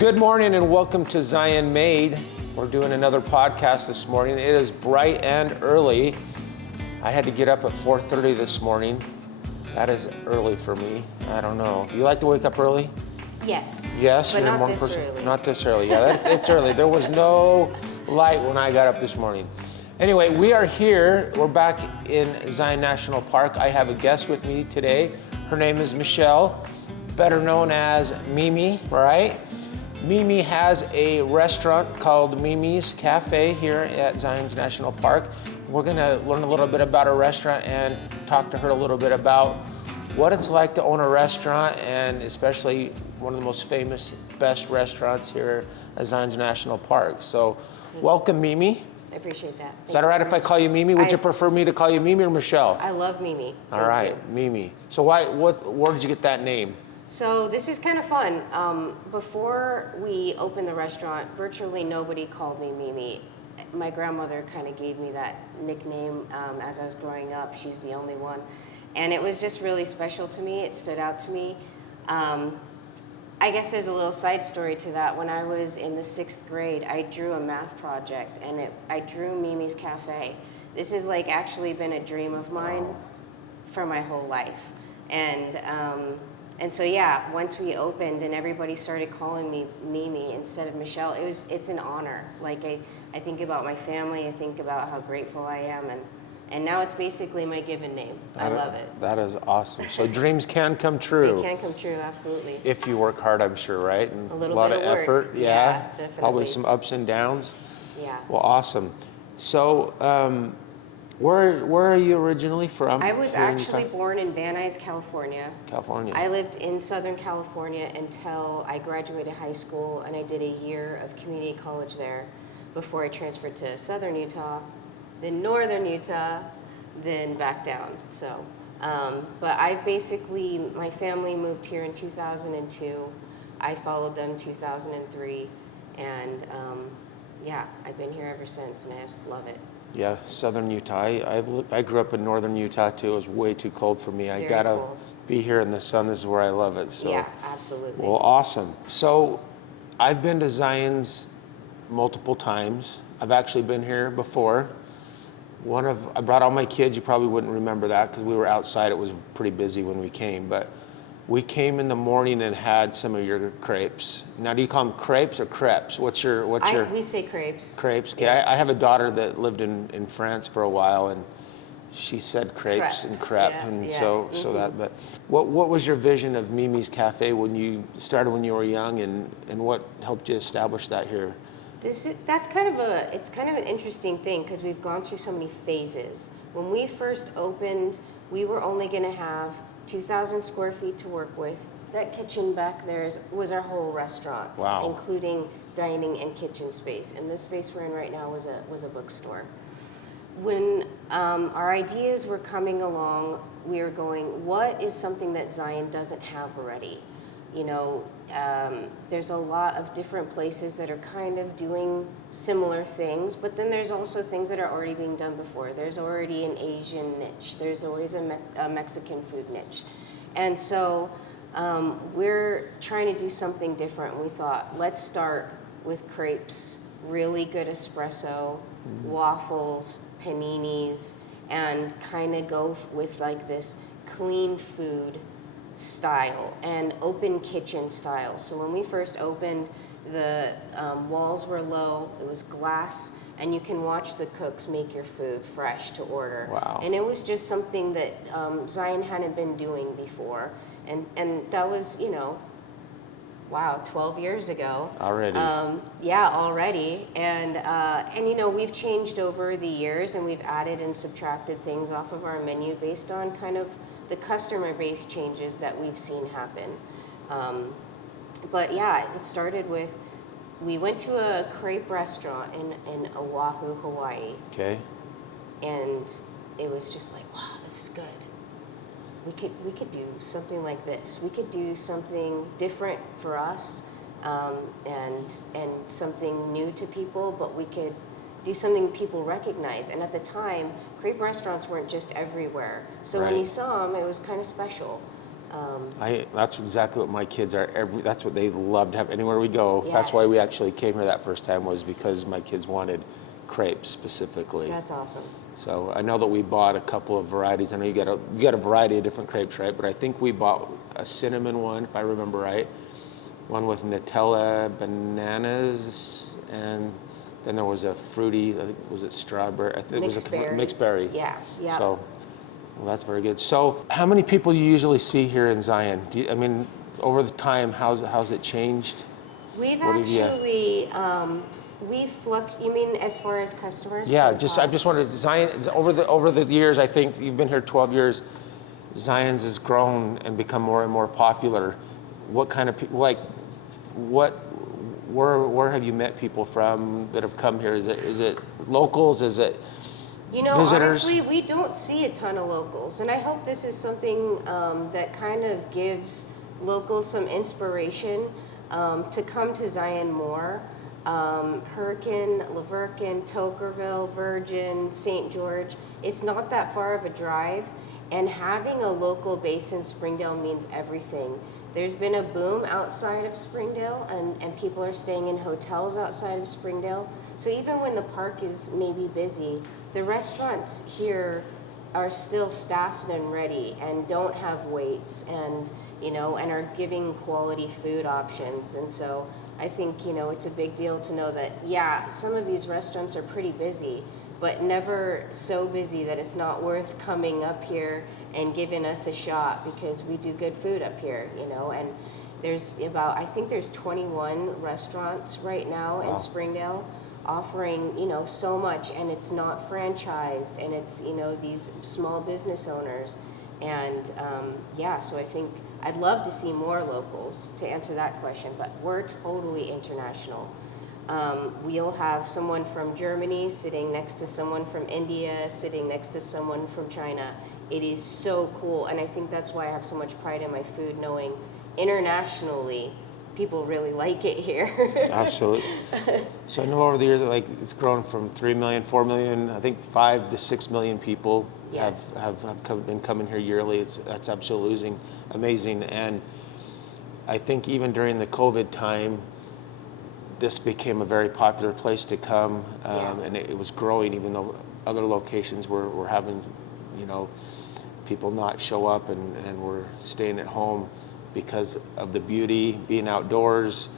Good morning and welcome to Zion Made. We're doing another podcast this morning. It is bright and early. I had to get up at 4:30 this morning. That is early for me. I don't know. Do you like to wake up early? Yes. Yes, but you're a not morning this person. early. Not this early. Yeah, it's early. There was no light when I got up this morning. Anyway, we are here. We're back in Zion National Park. I have a guest with me today. Her name is Michelle, better known as Mimi, right? Mimi has a restaurant called Mimi's Café here at Zion's National Park. We're gonna learn a little bit about her restaurant and talk to her a little bit about what it's like to own a restaurant, and especially one of the most famous, best restaurants here at Zion's National Park. So welcome, Mimi. I appreciate that. Is that all right if I call you Mimi? Would you prefer me to call you Mimi or Michelle? I love Mimi. All right, Mimi. So where did you get that name? So this is kind of fun. Before we opened the restaurant, virtually nobody called me Mimi. My grandmother kind of gave me that nickname as I was growing up. She's the only one. And it was just really special to me. It stood out to me. I guess there's a little side story to that. When I was in the 6th grade, I drew a math project, and I drew Mimi's Cafe. This has actually been a dream of mine for my whole life. And so yeah, once we opened and everybody started calling me Mimi instead of Michelle, it's an honor. I think about my family, I think about how grateful I am, and now it's basically my given name. I love it. That is awesome. So dreams can come true. They can come true, absolutely. If you work hard, I'm sure, right? And a little lot bit of effort. work. Yeah, definitely. Probably some ups and downs. Yeah. Well, awesome. So, where are you originally from? I was actually born in Van Nuys, California. California. I lived in Southern California until I graduated high school, and I did a year of community college there before I transferred to Southern Utah, then Northern Utah, then back down. So, but my family moved here in 2002. I followed them 2003, and yeah, I've been here ever since, and I just love it. Yeah, Southern Utah. I grew up in Northern Utah too. It was way too cold for me. I gotta be here in the sun. This is where I love it. So yeah, absolutely. Well, awesome. So I've been to Zion's multiple times. I've actually been here before. I brought all my kids. You probably wouldn't remember that because we were outside. It was pretty busy when we came, but we came in the morning and had some of your crepes. Now, do you call them crepes or crepes? We say crepes. Crepes. Okay. Yeah. I have a daughter that lived in France for a while, and she said crepes and crepe, and so that. But what was your vision of Mimi's Cafe when you started when you were young, and what helped you establish that here? That's kind of an interesting thing because we've gone through so many phases. When we first opened, we were only going to have 2,000 square feet to work with. That kitchen back there was our whole restaurant, including dining and kitchen space. And this space we're in right now was a bookstore. When our ideas were coming along, we were going, what is something that Zion doesn't have already? There's a lot of different places that are kind of doing similar things, but then there's also things that are already being done before. There's already an Asian niche. There's always a Mexican food niche. And so we're trying to do something different. We thought, let's start with crepes, really good espresso, waffles, paninis, and kind of go with this clean food style and open kitchen style. So when we first opened, the walls were low, it was glass, and you can watch the cooks make your food fresh to order. Wow. And it was just something that Zion hadn't been doing before. And that was, 12 years ago. Already. Already. And we've changed over the years, and we've added and subtracted things off of our menu based on kind of the customer base changes that we've seen happen. But yeah, it started with, we went to a crepe restaurant in Oahu, Hawaii. Okay. And it was just like, wow, this is good. We could do something like this. We could do something different for us, and something new to people, but we could do something people recognize. And at the time, crepe restaurants weren't just everywhere. So when you saw them, it was kind of special. That's exactly what my kids are. That's what they love to have anywhere we go. Yes. That's why we actually came here that first time, was because my kids wanted crepes specifically. That's awesome. So I know that we bought a couple of varieties. I know you got a variety of different crepes, right? But I think we bought a cinnamon one, if I remember right. One with Nutella, bananas, and then there was a fruity, I think, was it strawberry? I think it was a mixed berry. Yeah, yeah. So, well, that's very good. So, how many people do you usually see here in Zion? I mean, over the time, how's it changed? We've actually, you mean as far as customers? Yeah, I just wondered, Zion, over the years, I think you've been here 12 years, Zion's has grown and become more and more popular. What kind of people, like, where have you met people from that have come here? Is it locals? Is it visitors? Honestly, we don't see a ton of locals, and I hope this is something that kind of gives locals some inspiration to come to Zion more. Hurricane, Laverkin, Tokerville, Virgin, St. George, it's not that far of a drive, and having a local base in Springdale means everything. There's been a boom outside of Springdale, and people are staying in hotels outside of Springdale. So even when the park is maybe busy, the restaurants here are still staffed and ready and don't have waits, and and are giving quality food options. And so I think it's a big deal to know that, yeah, some of these restaurants are pretty busy, but never so busy that it's not worth coming up here and giving us a shot, because we do good food up here, and I think there's 21 restaurants right now in Springdale offering, so much, and it's not franchised, and it's, these small business owners. And so I think I'd love to see more locals, to answer that question, but we're totally international. We'll have someone from Germany sitting next to someone from India, sitting next to someone from China. It is so cool, and I think that's why I have so much pride in my food, knowing internationally people really like it here. Absolutely. So I know over the years, like, it's grown from 3 million, 4 million, I think 5 to 6 million people have been coming here yearly. That's absolutely amazing. And I think even during the COVID time, this became a very popular place to come, and it was growing, even though other locations were having, people not show up and were staying at home because of the beauty, being outdoors,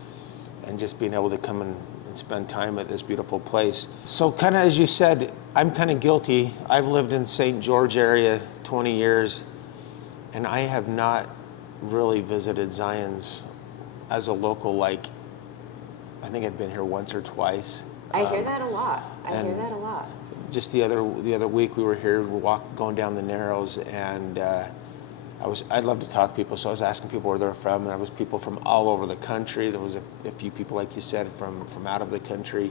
and just being able to come and spend time at this beautiful place. So kind of as you said, I'm kind of guilty. I've lived in St. George area 20 years, and I have not really visited Zion's as a local. Like, I think I've been here once or twice. I hear that a lot. Just the other week we were here, going down the Narrows, and I love to talk to people, so I was asking people where they're from, and there was people from all over the country. There was a few people, like you said, from out of the country,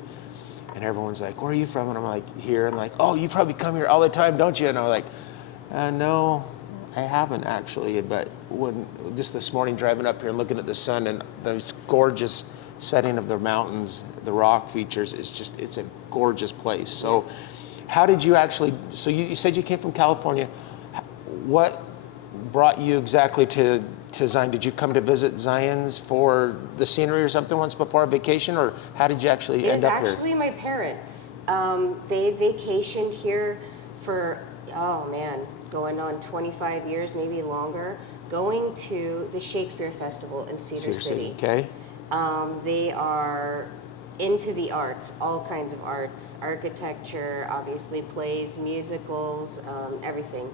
and everyone's like, "Where are you from?" And I'm like, "Here." And like, "Oh, you probably come here all the time, don't you?" And I was like, "No, I haven't actually." But just this morning, driving up here and looking at the sun and those gorgeous setting of the mountains, the rock features, it's a gorgeous place. So how did you actually, so you said you came from California. What brought you exactly to Zion? Did you come to visit Zion's for the scenery or something once before a vacation, or how did you actually end up here? It was actually my parents. They vacationed here for, going on 25 years, maybe longer, going to the Shakespeare Festival in Cedar City. Okay. They are into the arts, all kinds of arts, architecture, obviously plays, musicals, everything.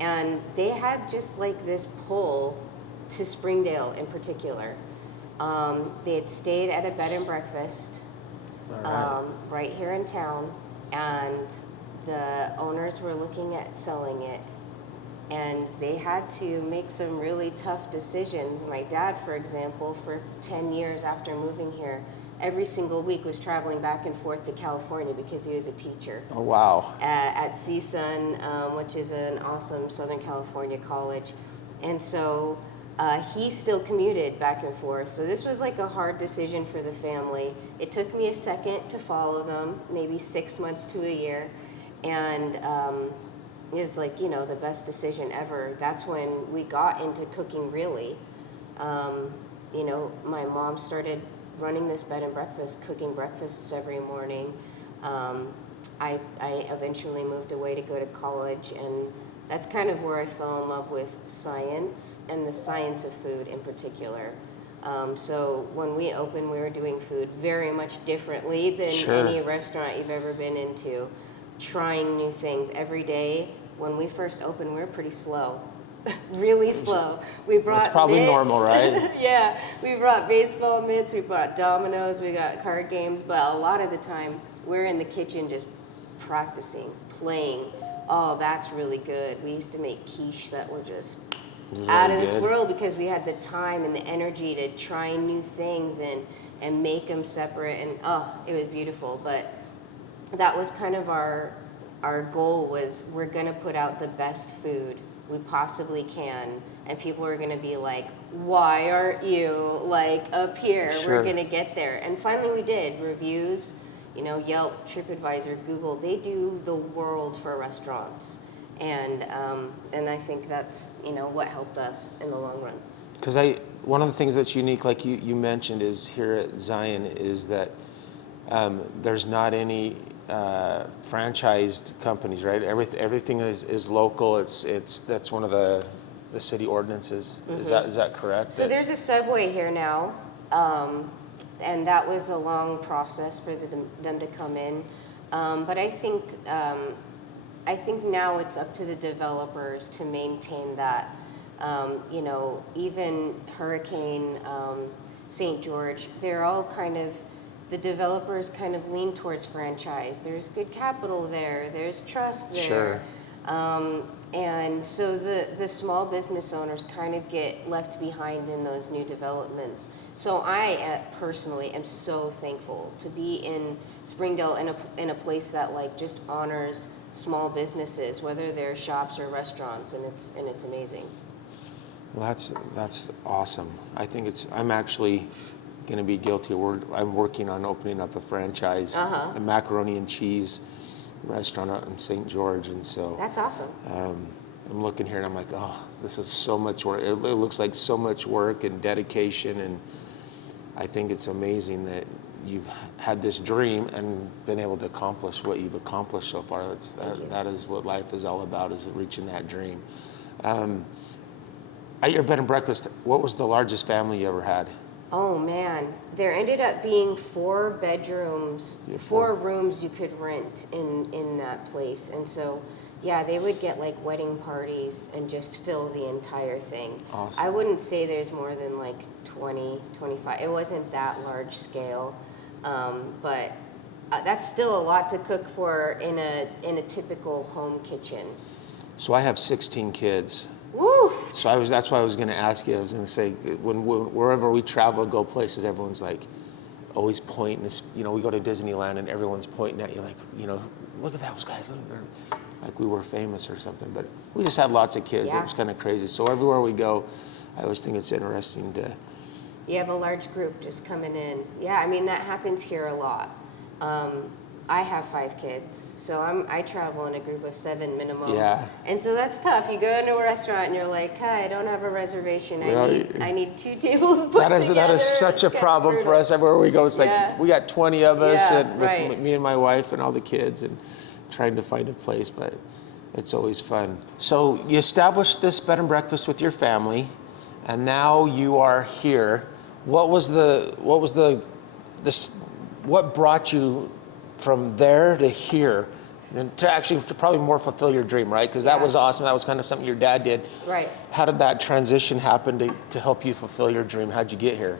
And they had just like this pull to Springdale in particular. They had stayed at a bed and breakfast right here in town, and the owners were looking at selling it. And they had to make some really tough decisions. My dad, for example, for 10 years after moving here, every single week was traveling back and forth to California because he was a teacher. Oh, wow. At CSUN, which is an awesome Southern California college. And so he still commuted back and forth. So this was like a hard decision for the family. It took me a second to follow them, maybe 6 months to a year. And is like, you know, the best decision ever. That's when we got into cooking really. You know, my mom started running this bed and breakfast, cooking breakfasts every morning. I eventually moved away to go to college, and that's kind of where I fell in love with science and the science of food in particular. So when we opened, we were doing food very much differently than any restaurant you've ever been into, trying new things every day. When we first opened, we were pretty slow, really slow. We brought That's probably mitts. normal, right? Yeah, we brought baseball mitts, we brought dominoes, we got card games, but a lot of the time we're in the kitchen just practicing, playing. Oh, that's really good. We used to make quiche that were just out of this world because we had the time and the energy to try new things and make them separate, and it was beautiful. But that was kind of our goal, was we're gonna put out the best food we possibly can, and people are gonna be like, why aren't you like up here? We're gonna get there. And finally we did. Reviews, you know, Yelp, TripAdvisor, Google, they do the world for restaurants. And I think that's, you know, what helped us in the long run. Because one of the things that's unique, like you mentioned, is here at Zion, is that there's not any franchised companies, right? Everything is local. That's one of the city ordinances. Mm-hmm. Is that correct? So there's a Subway here now, and that was a long process for them to come in. But I think now it's up to the developers to maintain that. You know, even Hurricane, St. George, they're all kind of, the developers kind of lean towards franchise. There's good capital there. There's trust there. Sure. And so the small business owners kind of get left behind in those new developments. So I personally am so thankful to be in Springdale in a place that like just honors small businesses, whether they're shops or restaurants, and it's amazing. Well, that's awesome. I think I'm actually going to be guilty. I'm working on opening up a franchise, a macaroni and cheese restaurant out in St. George, and so that's awesome. I'm looking here and I'm like, oh, this is so much work. It looks like so much work and dedication, and I think it's amazing that you've had this dream and been able to accomplish what you've accomplished so far. That is what life is all about, is reaching that dream. At your bed and breakfast, what was the largest family you ever had? Oh man, there ended up being 4 bedrooms, 4 rooms you could rent in that place. And so, yeah, they would get like wedding parties and just fill the entire thing. Awesome. I wouldn't say there's more than like 20, 25. It wasn't that large scale, but that's still a lot to cook for in a typical home kitchen. So I have 16 kids. Woo! So that's why I was going to ask you. I was going to say, wherever we travel, go places, everyone's like always pointing. You know, we go to Disneyland and everyone's pointing at you like, you know, look at those guys. Like we were famous or something. But we just had lots of kids. Yeah. It was kind of crazy. So everywhere we go, I always think it's interesting to. You have a large group just coming in. Yeah, I mean, that happens here a lot. I have 5 kids, so I travel in a group of 7 minimum. Yeah. And so that's tough. You go into a restaurant and you're like, "Hi, I don't have a reservation. I need 2 tables put together." That is such a problem for us everywhere we go. It's like we got 20 of us, and right. me and my wife and all the kids, and trying to find a place, but it's always fun. So you established this bed and breakfast with your family, and now you are here. What brought you from there to here, and to probably more fulfill your dream, right? Because that was awesome. That was kind of something your dad did. Right. How did that transition happen to help you fulfill your dream? How'd you get here?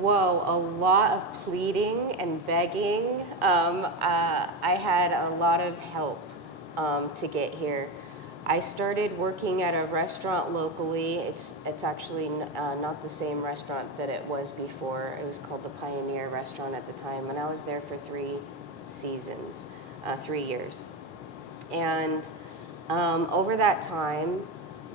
Whoa, a lot of pleading and begging. I had a lot of help to get here. I started working at a restaurant locally. It's actually not the same restaurant that it was before. It was called the Pioneer Restaurant at the time, and I was there for 3 seasons, 3 years. And over that time,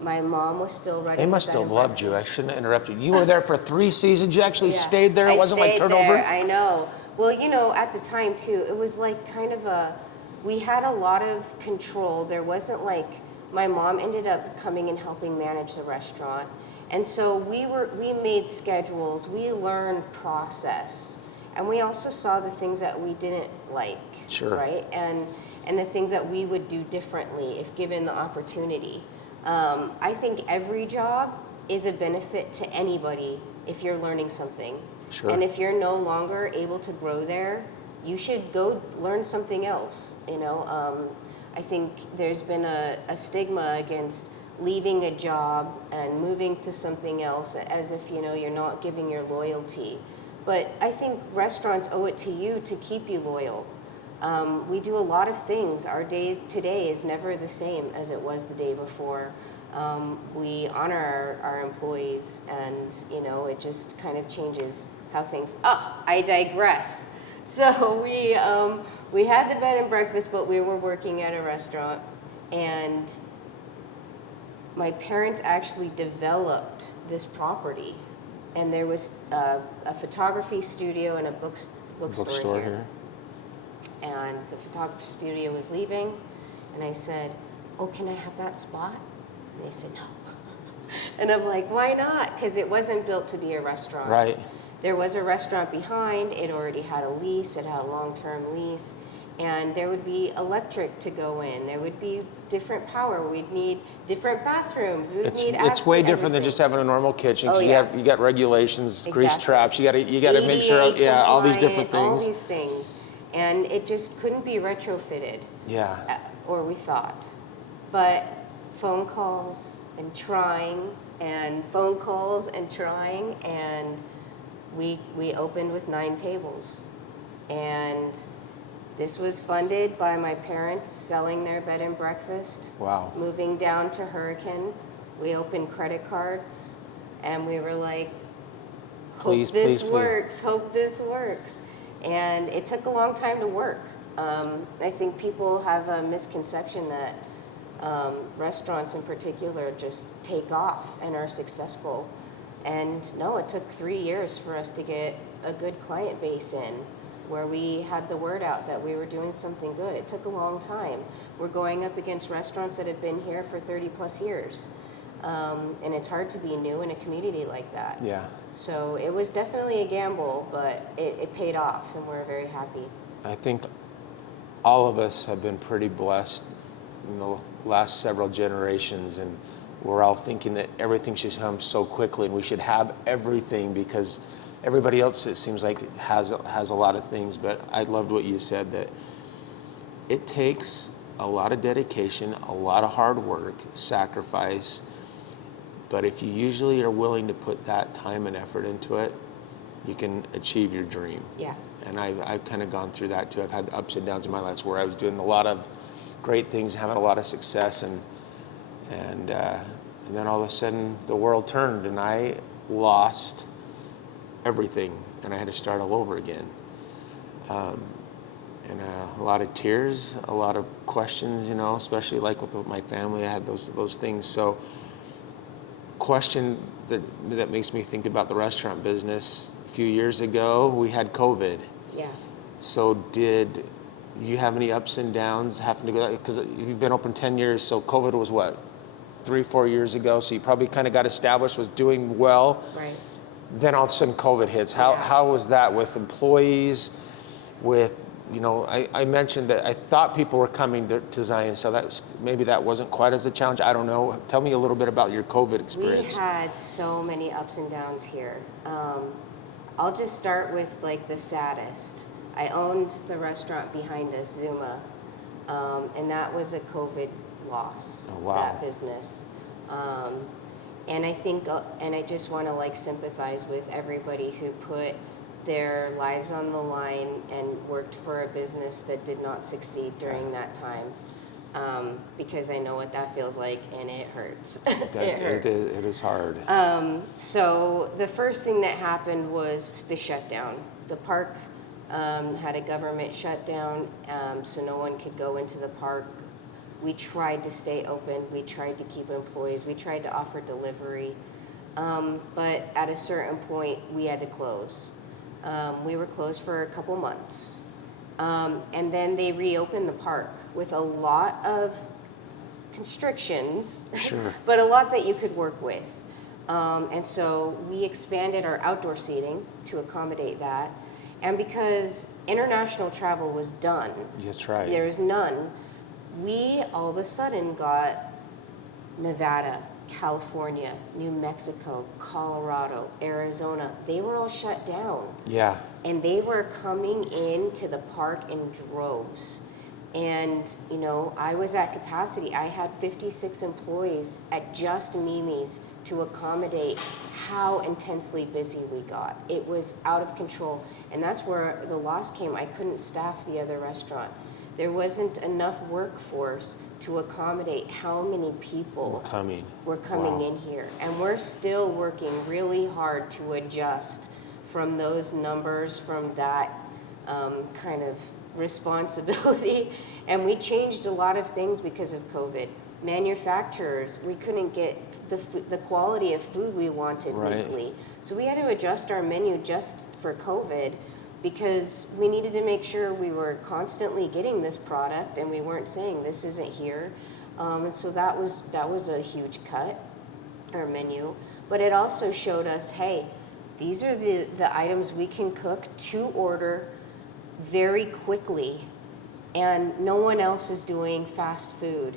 my mom was still running. They must have loved you. I shouldn't have interrupted you. You were there for 3 seasons. You actually stayed there. It wasn't like turnover. There, I know. Well, you know, at the time too, it was like kind of we had a lot of control. There wasn't like, my mom ended up coming and helping manage the restaurant. And so we made schedules, we learned process. And we also saw the things that we didn't like, Sure. right? And the things that we would do differently if given the opportunity. I think every job is a benefit to anybody if you're learning something. Sure. And if you're no longer able to grow there, you should go learn something else. I think there's been a stigma against leaving a job and moving to something else as if you're not giving your loyalty. But I think restaurants owe it to you to keep you loyal. We do a lot of things. Our day today is never the same as it was the day before. We honor our employees, and it just kind of changes how things. I digress. So we had the bed and breakfast, but we were working at a restaurant, and my parents actually developed this property, and there was a photography studio and a bookstore here. And the photography studio was leaving, and I said, "Oh, can I have that spot?" And they said, "No." And I'm like, "Why not?" Because it wasn't built to be a restaurant. Right. There was a restaurant behind. It already had a lease. It had a long-term lease. And there would be electric to go in. There would be different power. We'd need different bathrooms. We'd need It's way different than everything. just having a normal kitchen. 'Cause Oh, yeah. you got regulations, grease Exactly. traps. You got to make sure, ADA all these different compliant, all things. these things. And it just couldn't be retrofitted. Yeah. Or we thought. But phone calls and trying, and phone calls and trying, and we opened with 9 tables. And this was funded by my parents selling their bed and breakfast. Wow. Moving down to Hurricane, we opened credit cards, and we were like, hope this works. And it took a long time to work. I think people have a misconception that restaurants in particular just take off and are successful. And no, it took 3 years for us to get a good client base in, where we had the word out that we were doing something good. It took a long time. We're going up against restaurants that have been here for 30 plus years. And it's hard to be new in a community like that. Yeah. So it was definitely a gamble, but it paid off, and we're very happy. I think all of us have been pretty blessed in the last several generations, and we're all thinking that everything should come so quickly and we should have everything because everybody else, it seems like, has a lot of things. But I loved what you said, that it takes a lot of dedication, a lot of hard work, sacrifice. But if you usually are willing to put that time and effort into it, you can achieve your dream. Yeah. And I've kind of gone through that too. I've had ups and downs in my life where I was doing a lot of great things, having a lot of success, and then all of a sudden the world turned and I lost everything and I had to start all over again. And a lot of tears, a lot of questions, especially like with my family, I had those things. So question that makes me think about the restaurant business. A few years ago, we had COVID. Yeah. So did you have any ups and downs having to go, because you've been open 10 years, so COVID was what, 3-4 years ago, so you probably kind of got established, was doing well. Right. Then all of a sudden COVID hits. How was that with employees, with, I mentioned that I thought people were coming to Zion, so maybe that wasn't quite as a challenge. I don't know. Tell me a little bit about your COVID experience. We had so many ups and downs here. I'll just start with like the saddest. I owned the restaurant behind us, Zuma, and that was a COVID loss. Oh, wow. That business. And I think, and I just want to sympathize with everybody who put their lives on the line and worked for a business that did not succeed during that time, because I know what that feels like, and it hurts. It hurts. It is hard. So the first thing that happened was the shutdown. The park had a government shutdown, so no one could go into the park. We tried to stay open. We tried to keep employees. We tried to offer delivery. But at a certain point, we had to close. We were closed for a couple months. And then they reopened the park with a lot of constrictions, Sure. but a lot that you could work with. And so we expanded our outdoor seating to accommodate that. And because international travel was done, That's right. there was none, we all of a sudden got Nevada, California, New Mexico, Colorado, Arizona. They were all shut down. Yeah. And they were coming into the park in droves. And, you know, I was at capacity. I had 56 employees at just Mimi's to accommodate how intensely busy we got. It was out of control. And that's where the loss came. I couldn't staff the other restaurant. There wasn't enough workforce to accommodate how many people were coming in here. And we're still working really hard to adjust from those numbers, from that kind of responsibility. And we changed a lot of things because of COVID. Manufacturers, we couldn't get the quality of food we wanted weekly. So we had to adjust our menu just for COVID, because we needed to make sure we were constantly getting this product and we weren't saying this isn't here. And so that was a huge cut, our menu. But it also showed us, hey, these are the items we can cook to order very quickly, and no one else is doing fast food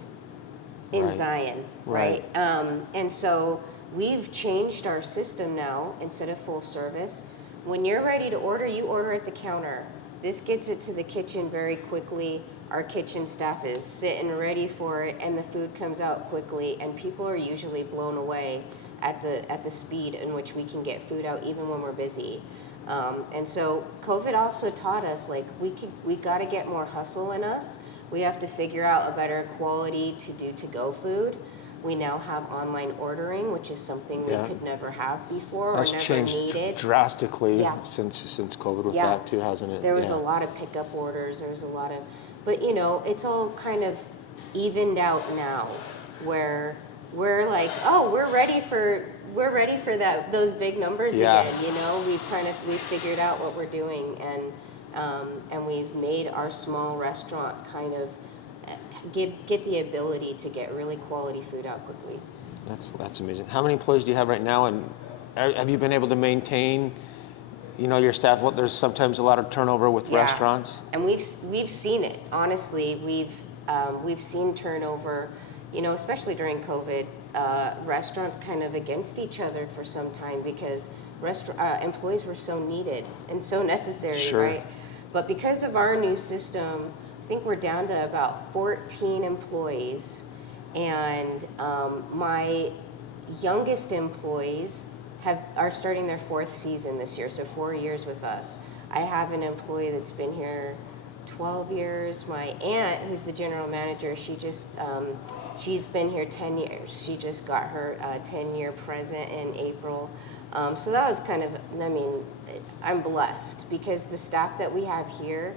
in Zion, right? And so we've changed our system now. Instead of full service, when you're ready to order, you order at the counter. This gets it to the kitchen very quickly. Our kitchen staff is sitting ready for it, and the food comes out quickly, and people are usually blown away at the speed in which we can get food out even when we're busy. And so COVID also taught us, like, we got to get more hustle in us. We have to figure out a better quality to do to-go food. We now have online ordering, which is something we could never have before. That's or never changed needed. drastically since COVID with that too, hasn't it? There was a lot of pickup orders. There was a lot of, but you know, it's all kind of evened out now, where we're like, oh, we're ready for those big numbers again. You know, we've figured out what we're doing, and we've made our small restaurant kind of get the ability to get really quality food out quickly. That's amazing. How many employees do you have right now, and have you been able to maintain, you know, your staff? There's sometimes a lot of turnover with restaurants. And we've seen it. Honestly, we've seen turnover, you know, especially during COVID. Restaurants kind of against each other for some time, because employees were so needed and so necessary, right? But because of our new system, I think we're down to about 14 employees, and my youngest employees are starting their 4th season this year, so 4 years with us. I have an employee that's been here 12 years. My aunt, who's the general manager, she's been here 10 years. She just got her 10-year present in April. So that was kind of, I mean, I'm blessed because the staff that we have here,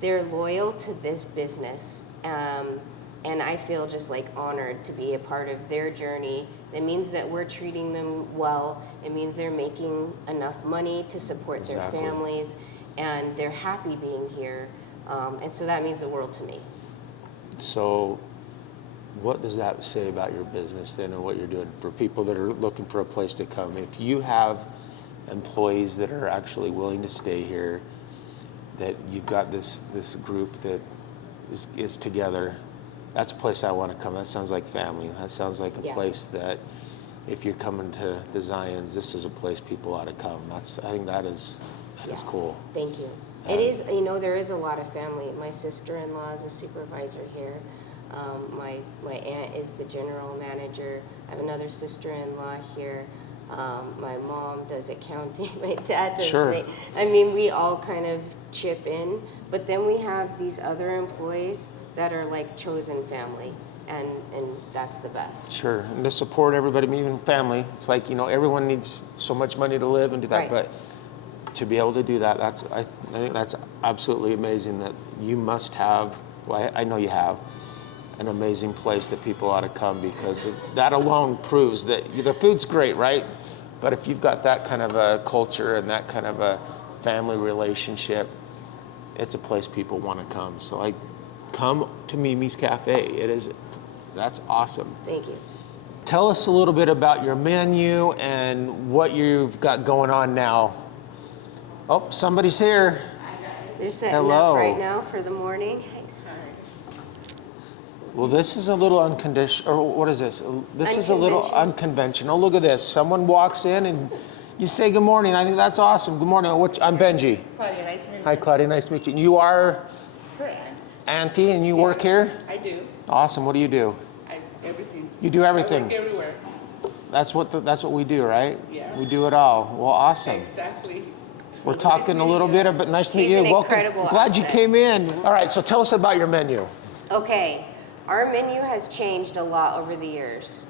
they're loyal to this business. And I feel just like honored to be a part of their journey. It means that we're treating them well. It means they're making enough money to support their families, and they're happy being here. And so that means the world to me. So what does that say about your business then, and what you're doing for people that are looking for a place to come? If you have employees that are actually willing to stay here, that you've got this group that is together, that's a place I want to come. That sounds like family. That sounds like a place that if you're coming to the Zions, this is a place people ought to come. I think that is cool. Thank you. It is, you know, there is a lot of family. My sister-in-law is a supervisor here. My aunt is the general manager. I have another sister-in-law here. My mom does accounting. My dad does. I mean, we all kind of chip in. But then we have these other employees that are like chosen family, and that's the best. Sure, and to support everybody, even family. It's like, you know, everyone needs so much money to live and do that, but to be able to do that, I think that's absolutely amazing. That you must have. Well, I know you have an amazing place that people ought to come, because that alone proves that the food's great, right? But if you've got that kind of a culture and that kind of a family relationship, it's a place people want to come. So come to Mimi's Cafe. That's awesome. Thank you. Tell us a little bit about your menu and what you've got going on now. Oh, somebody's here. They're setting Hello. up right now for the morning. Hey, sorry. Well, this is a little unconditional, or what is this? This is a little unconventional. Look at this. Someone walks in and you say good morning. I think that's awesome. Good morning. I'm Benji. Claudia, nice to meet you. Hi, Claudia. Nice to meet you. You are Her aunt. Auntie, and you work here? I do. Awesome. What do you do? Everything. You do everything. I work everywhere. That's what we do, right? Yeah. We do it all. Well, awesome. Exactly. We're Well, talking a little bit about. Nice to meet She's you. an Welcome. incredible Glad you asset. came in. All right. So tell us about your menu. Okay, our menu has changed a lot over the years.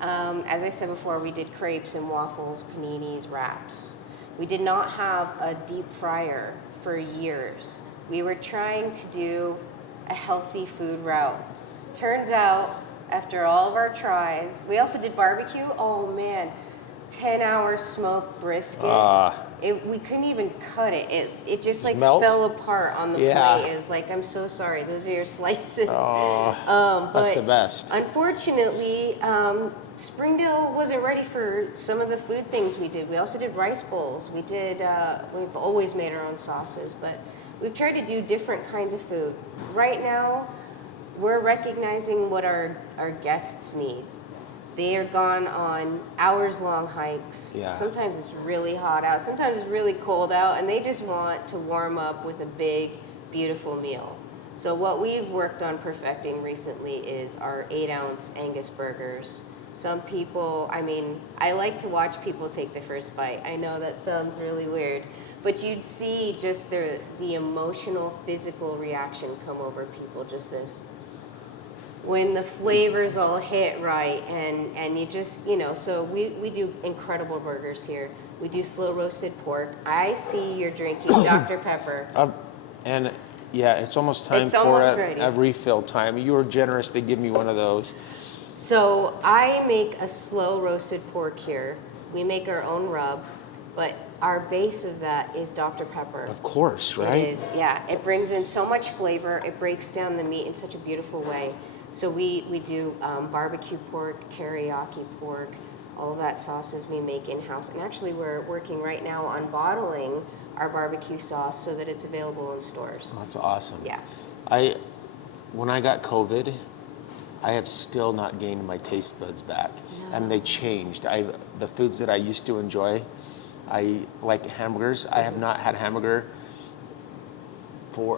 As I said before, we did crepes and waffles, paninis, wraps. We did not have a deep fryer for years. We were trying to do a healthy food route. Turns out, after all of our tries, we also did barbecue. Oh man, 10-hour smoked brisket. We couldn't even cut it. It just like Melt? fell apart on the Yeah. plate. It's like, I'm so sorry, those are your slices. That's But the best. unfortunately, Springdale wasn't ready for some of the food things we did. We also did rice bowls. We've always made our own sauces, but we've tried to do different kinds of food. Right now, we're recognizing what our guests need. They are gone on hours-long hikes. Yeah. Sometimes it's really hot out. Sometimes it's really cold out, and they just want to warm up with a big, beautiful meal. So what we've worked on perfecting recently is our 8-ounce Angus burgers. Some people, I like to watch people take the first bite. I know that sounds really weird, but you'd see just the emotional, physical reaction come over people, just this. When the flavors all hit right, and you just, so we do incredible burgers here. We do slow roasted pork. I see you're drinking Dr. Pepper. And yeah, it's almost time It's for almost ready. a refill time. You were generous to give me one of those. So I make a slow roasted pork here. We make our own rub, but our base of that is Dr. Pepper. Of course, right? It is, yeah. It brings in so much flavor. It breaks down the meat in such a beautiful way. So we do barbecue pork, teriyaki pork, all of that sauces we make in-house. And actually we're working right now on bottling our barbecue sauce so that it's available in stores. That's awesome. Yeah. When I got COVID, I have still not gained my taste buds back. And they changed. The foods that I used to enjoy, I like hamburgers. I have not had hamburger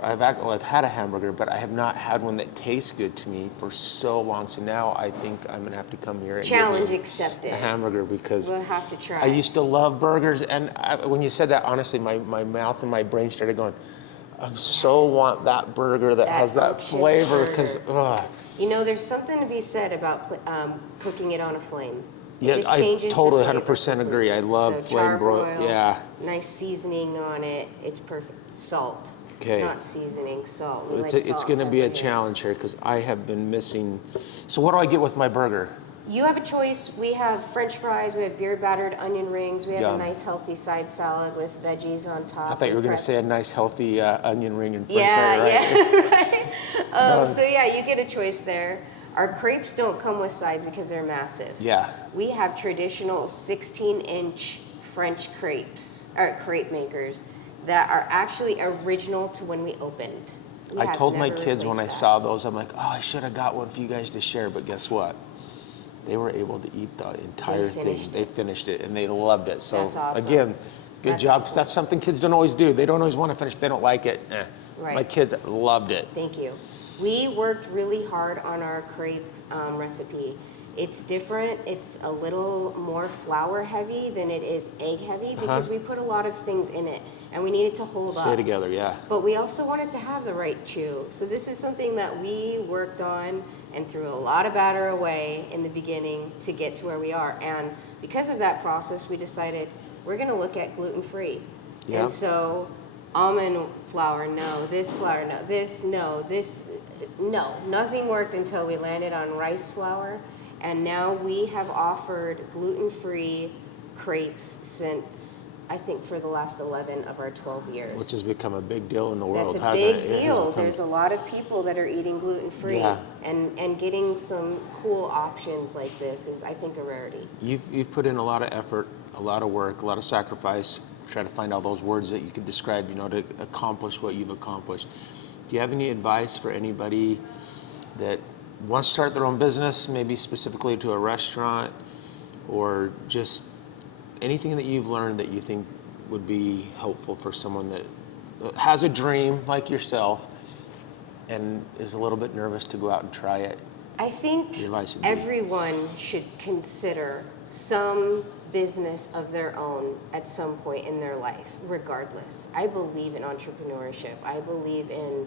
I've had a hamburger, but I have not had one that tastes good to me for so long. So now I think I'm gonna have to come here and Challenge get me accepted. a hamburger because We'll have to try. I used to love burgers, and when you said that, honestly, my mouth and my brain started going, I so want that burger that has that unctuous flavor because. There's something to be said about cooking it on a flame. It Yeah, just I changes the totally flavor 100% agree. I love So flame broil. charbroil, Yeah. Nice seasoning on it. It's perfect. Salt. Okay. Not seasoning, salt. We like It's salt, going to be a pepper, yeah. challenge here because I have been missing. So what do I get with my burger? You have a choice. We have French fries. We have beer battered onion rings. We have Yum. a nice healthy side salad with veggies on top. I thought you were going to say a nice healthy onion ring and French fry, right? Yeah, right. So yeah, you get a choice there. Our crepes don't come with sides because they're massive. Yeah. We have traditional 16-inch French crepes, or crepe makers, that are actually original to when we opened. We I have told my never kids when I replaced saw those, I'm like, oh, I should have got one for you guys to share. But guess what? They were able to eat the entire thing. They finished it and they loved it. So That's awesome. again, good That's job. awesome. That's something kids don't always do. They don't always want to finish. If they don't like it. Right. My kids loved it. Thank you. We worked really hard on our crepe recipe. It's different. It's a little more flour heavy than it is egg heavy because we put a lot of things in it and we need it to hold up. Stay together, yeah. But we also wanted to have the right chew. So this is something that we worked on and threw a lot of batter away in the beginning to get to where we are. And because of that process, we decided we're going to look at gluten-free. Yeah. And so almond flour, no. This flour, no. This, no. This, no. Nothing worked until we landed on rice flour. And now we have offered gluten-free crepes since I think, for the last 11 of our 12 years. Which has become a big deal in the world, That's a hasn't it? big It has deal. become- There's a lot of people that are eating gluten-free, Yeah. and getting some cool options like this is, I think, a rarity. You've put in a lot of effort, a lot of work, a lot of sacrifice, try to find all those words that you could describe, you know, to accomplish what you've accomplished. Do you have any advice for anybody that wants to start their own business, maybe specifically to a restaurant, or just anything that you've learned that you think would be helpful for someone that has a dream like yourself and is a little bit nervous to go out and try it? I think Your advice would be- everyone should consider some business of their own at some point in their life, regardless. I believe in entrepreneurship. I believe in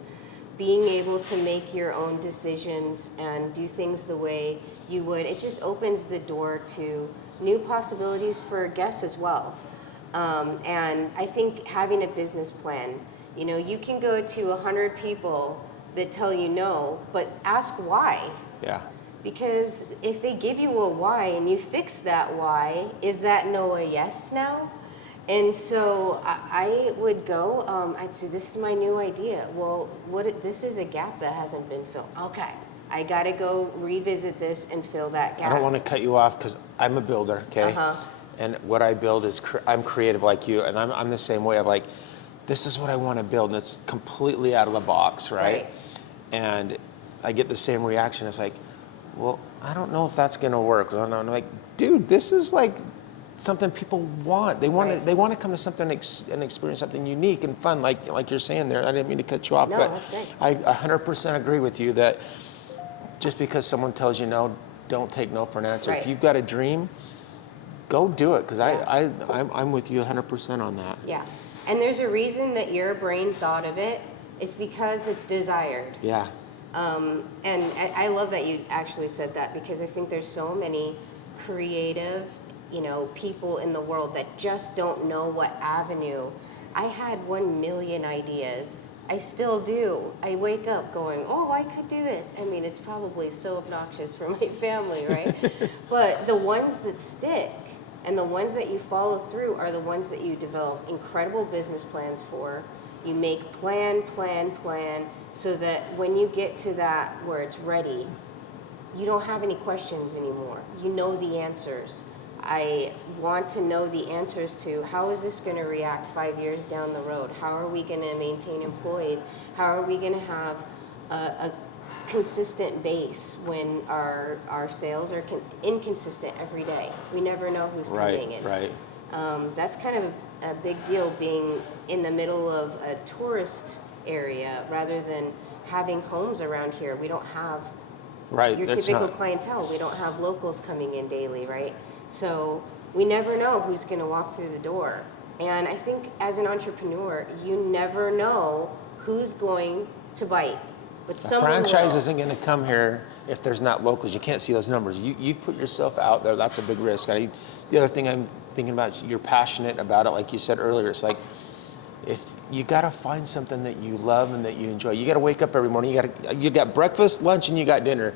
being able to make your own decisions and do things the way you would. It just opens the door to new possibilities for guests as well. And I think having a business plan, you know, you can go to 100 people that tell you no, but ask why. Yeah. Because if they give you a why and you fix that why, is that no a yes now? And so I would go, I'd say, this is my new idea. Well, this is a gap that hasn't been filled. Okay, I gotta go revisit this and fill that gap. I don't want to cut you off because I'm a builder, okay? Uh-huh. And what I build is, I'm creative like you, and I'm the same way. I'm like, this is what I want to build, and it's completely out of the box, right? And I get the same reaction. It's like, well, I don't know if that's going to work. And I'm like, dude, this is like something people want. They want to. They want to come to something and experience something unique and fun, like you're saying there. I didn't mean to cut you off, No, but that's great. I 100% agree with you that just because someone tells you no, don't take no for an answer. Right. If you've got a dream, go do it, because I'm with you 100% on that. Yeah, and there's a reason that your brain thought of it. It's because it's desired. Yeah. And I love that you actually said that, because I think there's so many creative, you know, people in the world that just don't know what avenue. I had 1 million ideas. I still do. I wake up going, oh, I could do this. I mean, it's probably so obnoxious for my family, right? But the ones that stick and the ones that you follow through are the ones that you develop incredible business plans for. You make plan, so that when you get to that where it's ready, you don't have any questions anymore. You know the answers. I want to know the answers to how is this going to react 5 years down the road? How are we going to maintain employees? How are we going to have a consistent base when our sales are inconsistent every day? We never know who's coming in. Right. That's kind of a big deal, being in the middle of a tourist area rather than having homes around here. We don't have your That's typical not- clientele. We don't have locals coming in daily, right? So we never know who's going to walk through the door. And I think as an entrepreneur, you never know who's going to bite. But A someone franchise will. isn't going to come here if there's not locals. You can't see those numbers. You've put yourself out there. That's a big risk. The other thing I'm thinking about, you're passionate about it, like you said earlier. It's like, if you got to find something that you love and that you enjoy. You got to wake up every morning. You got breakfast, lunch, and you got dinner.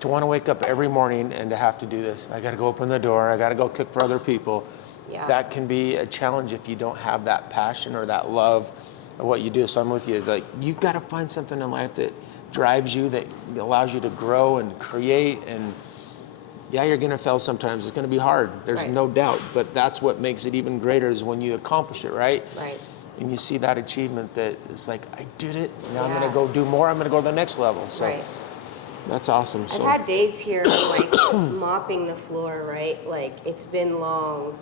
To want to wake up every morning and to have to do this, I got to go open the door. I got to go cook for other people. Yeah. That can be a challenge if you don't have that passion or that love of what you do. So I'm with you. Like, you've got to find something in life that drives you, that allows you to grow and create. And yeah, you're going to fail sometimes. It's going to be hard. There's Right. no doubt. But that's what makes it even greater, is when you accomplish it, right? Right. And you see that achievement, that it's like, I did it. Now I'm Yeah. going to go do more. I'm going to go to the next level. So Right. that's awesome. I've So had days here like mopping the floor, right? Like, it's been long,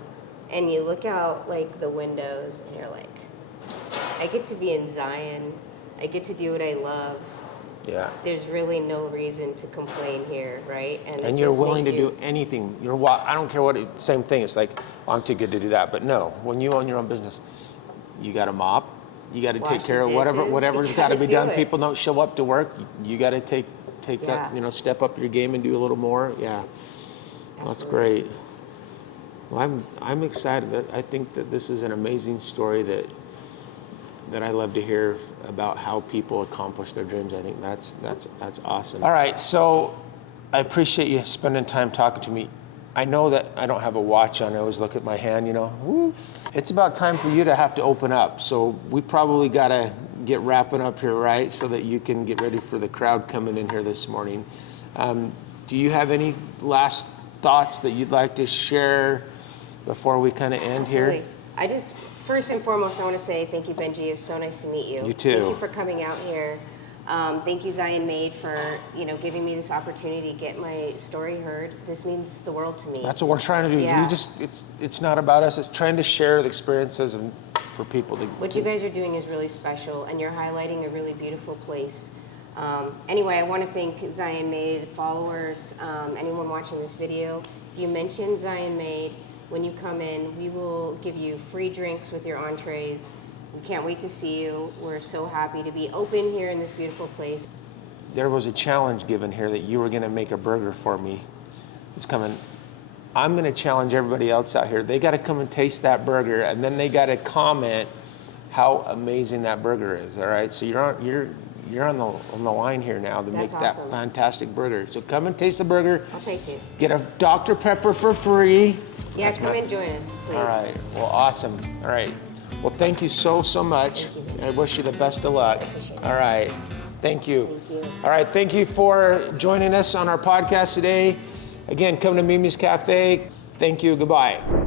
and you look out like the windows and you're like, I get to be in Zion. I get to do what I love. yeah. There's really no reason to complain here, right? And it you're just willing to makes you- do anything. I don't care what, same thing. It's like, oh, I'm too good to do that. But no, when you own your own business, you got to mop. You got to Wash take care the of dishes. whatever's You got to gotta be do done. it. People don't show up to work. You got to take Yeah. that, step up your game and do a little more. Yeah. That's Absolutely. great. Well, I'm excited. I think that this is an amazing story that I love to hear about how people accomplish their dreams. I think that's awesome. All right, so I appreciate you spending time talking to me. I know that I don't have a watch on. I always look at my hand, you know. Woo. It's about time for you to have to open up. So we probably got to get wrapping up here, right? So that you can get ready for the crowd coming in here this morning. Do you have any last thoughts that you'd like to share before we kind of end here? Absolutely. First and foremost, I want to say thank you, Benji. It was so nice to meet you. You too. Thank you for coming out here. Thank you, Zion Made, for giving me this opportunity to get my story heard. This means the world to me. That's what we're trying to do. Yeah. It's not about us. It's trying to share the experiences and for people to. What you guys are doing is really special, and you're highlighting a really beautiful place. Anyway, I want to thank Zion Made followers, anyone watching this video. If you mention Zion Made, when you come in, we will give you free drinks with your entrees. We can't wait to see you. We're so happy to be open here in this beautiful place. There was a challenge given here that you were going to make a burger for me. It's coming. I'm going to challenge everybody else out here. They got to come and taste that burger, and then they got to comment how amazing that burger is. All right, so you're on the line here now to make that fantastic burger. So come and taste the burger. I'll take it. Get a Dr. Pepper for free. Yeah, come and join us, please. All right. Well, awesome. All right. Well, thank you so much. Thank you. I wish you the best of luck. Appreciate it. All right. Thank you. Thank you. All right. Thank you for joining us on our podcast today. Again, come to Mimi's Cafe. Thank you. Goodbye.